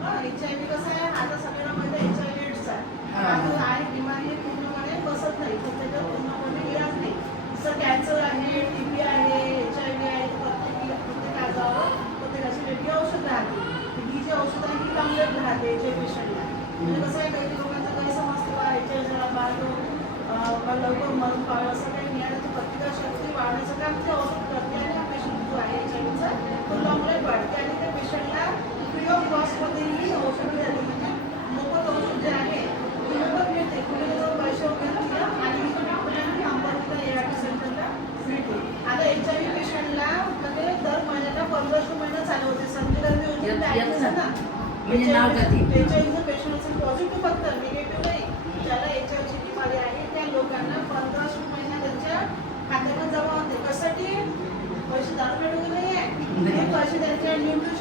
HIV कसं आहे, आता सगळ्यांना माहिती आहे HIV एड्स आहे. आणि बिमारी पूर्णपणे बसत नाही, त्याच्यावर पूर्णपणे इलाज नाही. जसं कॅन्सर आहे, TB आहे, HIV आहे, प्रत्येक आजारावर प्रत्येकाची वेगळी औषध राहते. ही जी औषध आहे ही कम्प्लीट राहते HIV पेशंटला. म्हणजे कसं आहे, काही लोकांचा गैरसमज किंवा HIV जरा बाळ लवकर मरण पावलं असं काही मिळाल्याची प्रतिकारशक्ती वाढवण्याचं काम ते औषध करते. आणि हा पेशंट जो आहे HIVचा तो लॉंग लाईफ वाढते. आणि त्या पेशंटला फ्री ऑफ कॉस्टमध्येही औषध देते. म्हणजे मोफत औषध जे आहे ते मोफत मिळते. कुठे पैसे वगैरे दिला आणि अंबाजोगाई ART सेंटरला मिळते. आता HIV पेशंटला म्हणजे दर महिन्याला 1500 चालू होते. संजय गांधी योजना ना, HIVचं पेशंट असेल पॉझिटिव्ह फक्त निगेटिव्ह नाही, ज्याला HIVची बिमारी आहे त्या लोकांना 1500 महिना त्यांच्या खात्यामध्ये जमा होते. कशासाठी? पैसे दारू वगैरे नाही आहे, पैसे त्यांच्या न्यूट्रिशन